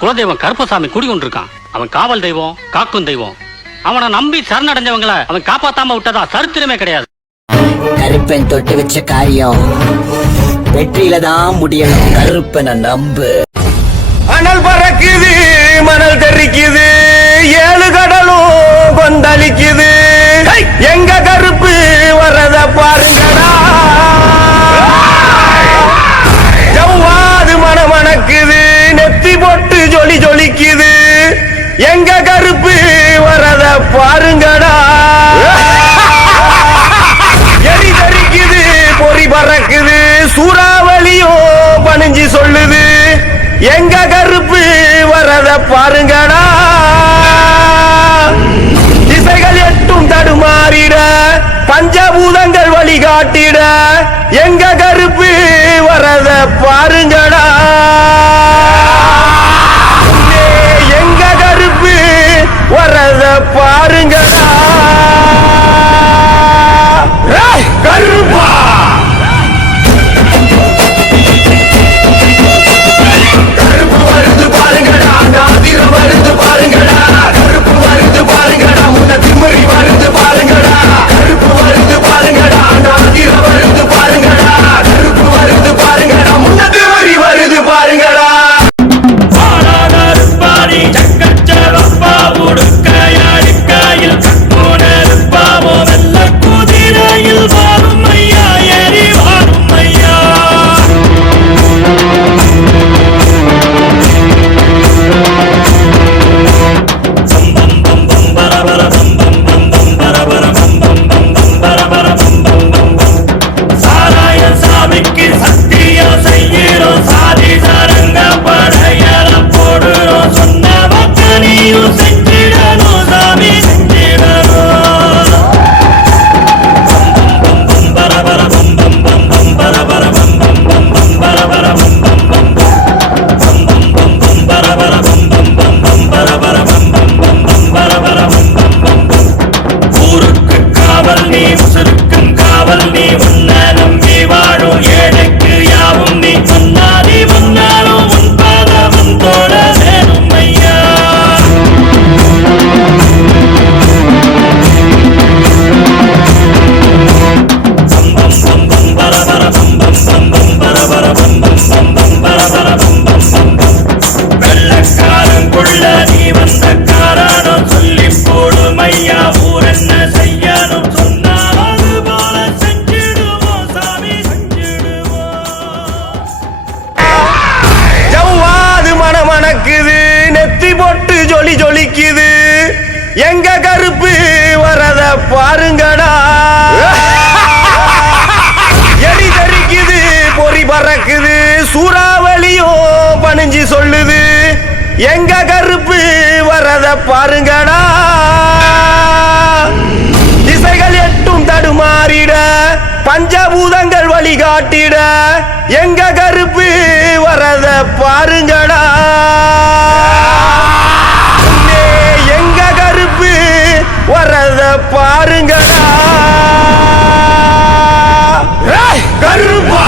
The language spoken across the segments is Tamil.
குலதெய்வம் கருப்பசாமி குடி அவன் காவல் தெய்வம் காக்கும் தெய்வம். அவனை நம்பி சரணடைஞ்சவங்கள அவன் காப்பாத்தாம விட்டதா சரித்திரமே கிடையாது. கருப்பன் தொட்டு வச்ச காரியம். வெற்றியில தான் முடியணும். கருப்பனை நம்பு. அனல் பறக்குது மணல் தெரிக்குது ஏழு கடலும் கொந்தளிக்குது. எங்க கருப்பு வரத பாருங்கடா. எங்க கருப்பு வரத பாருங்கடா. எங்க கருப்பு வரத பாருங்கடா. எடி தரிக்குது பொறி பறக்குது சூறாவளியோ பணிஞ்சு சொல்லுது. எங்க கருப்பு வரத பாருங்கடா. திசைகள் எட்டும் தடுமாறிட பஞ்சபூதங்கள் வழிகாட்டிட எங்க கருப்பு வரத பாருங்கடா. வரத பாருங்களா கருப்பா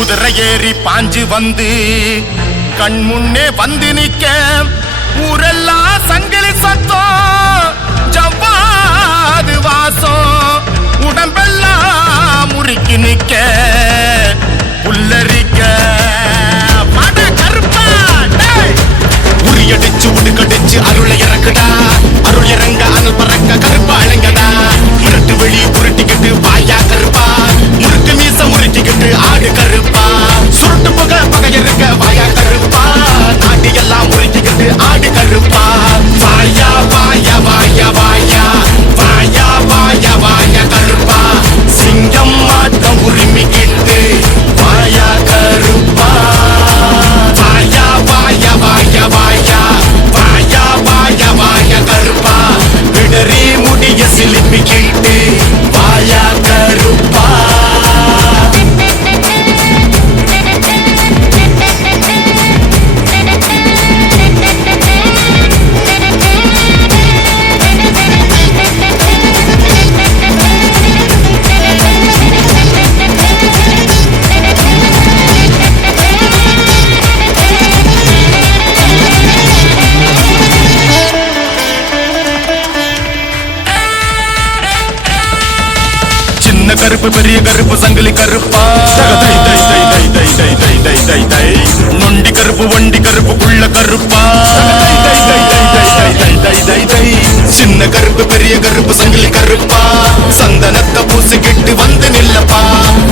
குதிரை ஏறி பாஞ்சு வந்து கண் முன்னே வந்து நிக்க ஊரெல்லாம் சங்கிலி சத்தம் ஜவ்வாது வாசம் உடம்பெல்லாம் முறுக்கி நிக்க புல்லரிக்க. உரியடிச்சு உடுக்கடிச்சு அருளை இறக்குடா அருள் இறங்க கருப்பு பெரிய கருப்பு சங்கிலி கருப்பா நொண்டி கருப்பு வண்டி கருப்பு புள்ள கருப்பா சின்ன கருப்பு பெரிய கருப்பு சங்கிலி கருப்பா சந்தனத்தை பூசிக்கிட்டு வந்து நில்லப்பா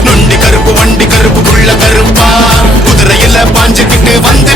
நொண்டி கருப்பு வண்டி கருப்பு புள்ள கருப்பா குதிரையில பாஞ்சுக்கிட்டு வந்து